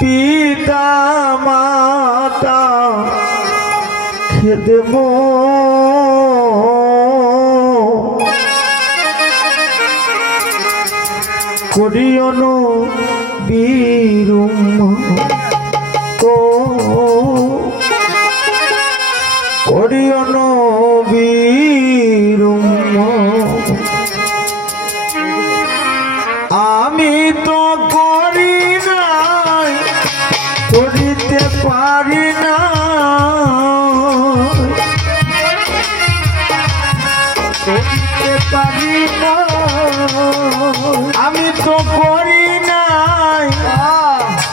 পিতা মাতা খেদম করিয়নো বীরুম করিয়নো বীরুম আমি তো করি নাই করিতে পারি না করিতে পারি না আমি তো করি নাই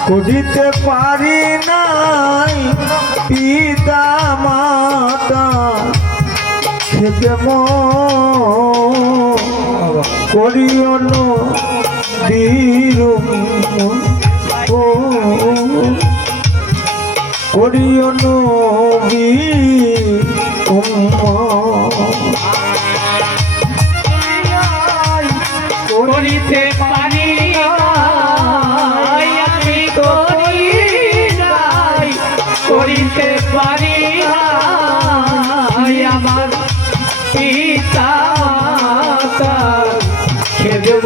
করিতে পারি নাই পিতা মাতা খেদম করিয়নো বীরুম করিয়নো বীরুম করিতে পারি নাই আমি করি নাই করিতে পারি নাই আমার পিতা মাতার খেদব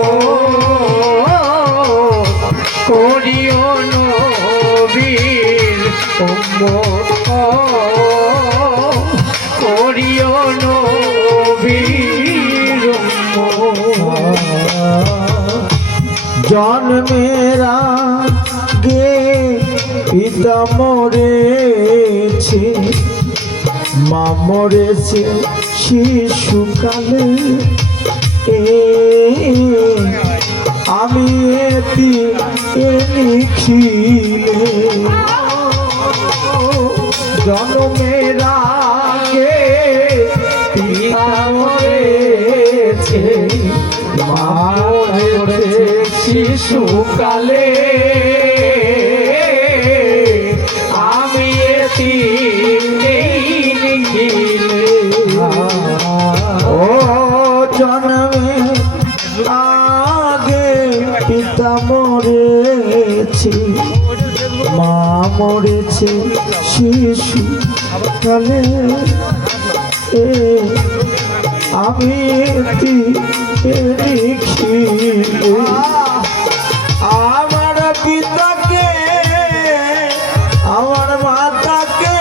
করিও নবীর উম্মত করিও নবীর উম্মত জন্মের আগে পিতা মরেছে মা মরেছে শিশুকালে আমি এটি লিখিলে জন্মের আগে পিতা মরেছে মা মরেছে শিশুকালে আমি এটি লিখিলে ও জন্মে আগে পিতা মরেছে মা মরেছে শিশু কালে আমি লিখিলে আমার পিতাকে আমার মাতাকে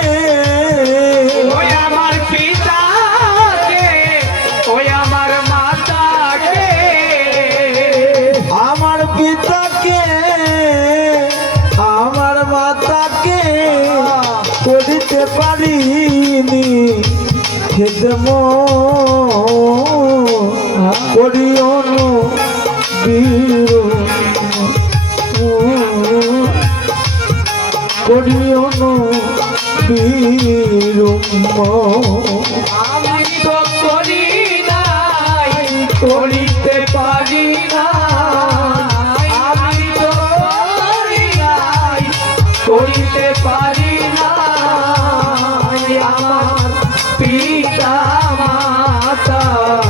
ওই আমার পিতাকে ওই আমার মাতাকে আমার পিতাকে আমার মাতাকে করিতে পারিনি খেদম করিয়নো বীরুম করিয়নো বীরুম আমি তো করি নাই করিতে পারি না আমি তো করি নাই করিতে পারি না আমার পিতা মাতার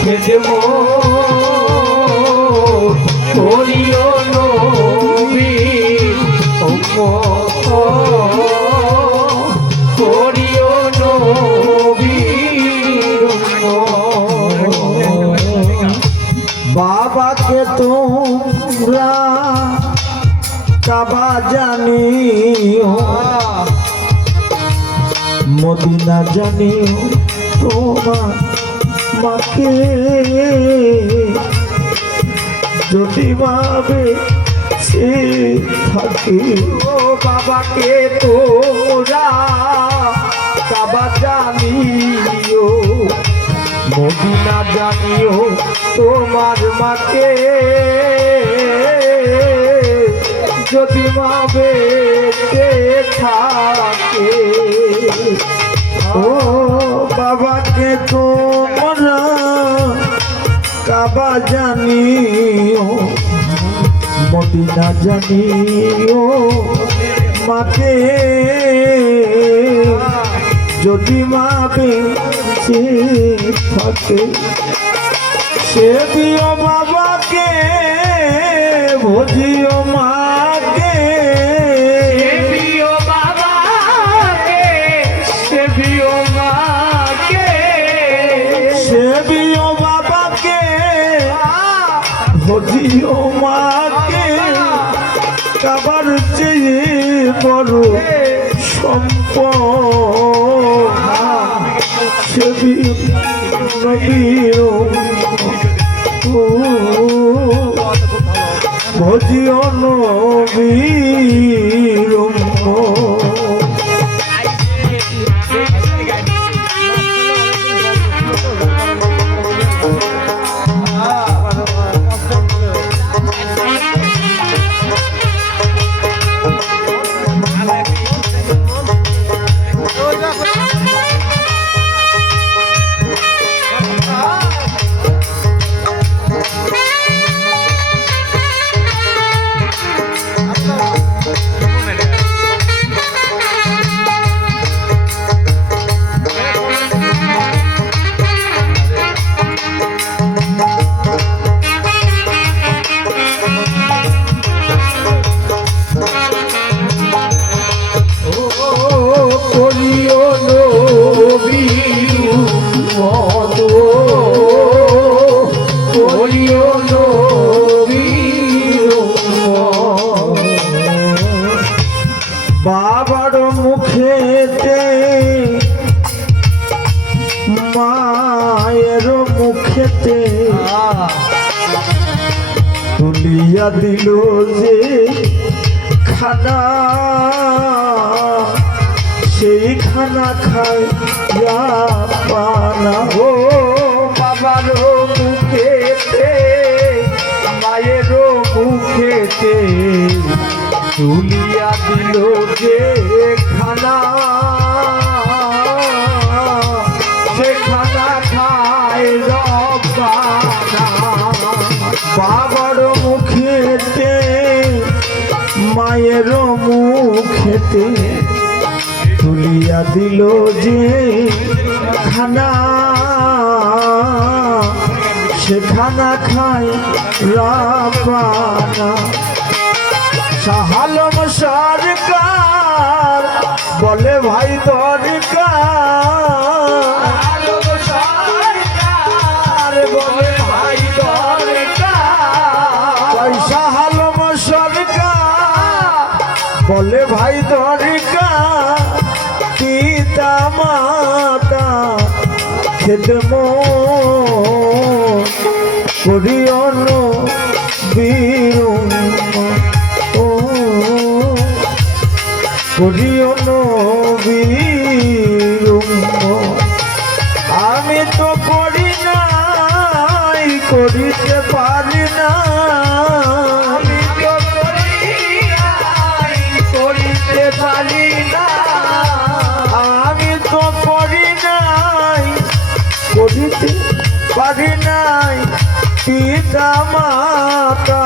খেদম করিও নবীর উম্মত করিও নবীর উম্মত বাবাকে তোমরা কাবা জানিও মদিনা জানিও তোমার মাকে যদি ভাবে সে থাকে ও বাবাকে তোরা কাবা জানিও মদিনা জানিও তোমার মাকে যদি মা বেঁচে থাকে ও বাবাকে তোমরা কাবা জানিও মদিনা জানিও মাকে যদি মা বেঁচে থাকে সে দিও বাবাকে ভজিও মাকে ভজিও মাকে কাবার চেয়ে বড় সম্পদ সেবি নবীর ভজিও নবীর বাবার মুখেতে মায়ের মুখেতে তুলিয়া দিল যে খানা সেই খানা খাইয়া পানা ও বাবার মুখেতে মায়ের মুখেতে তুলিয়া দিল যে খানা সে খানা খায় রব্বানা বাবার মুখেতে মায়ের মুখেতে তুলিয়া দিল যে খানা সে খানা খায় রাপানা শাহালম সরকার বলে ভাই দরকার বলে ভাই দরকার শাহালম সরকার বলে ভাই দরকার পিতা মাতা খেদম করিও বীর করিও নবীর আমি তো করি নাই করিতে পারি না আমি তো করিতে পারি না আমি তো করি নাই করিতে পারি নাই পিতা মাতা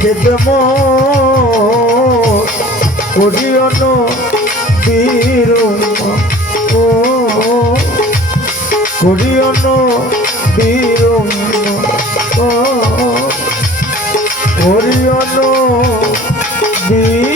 খেদম করিও বীর ও করিও বীর ও করিও বীর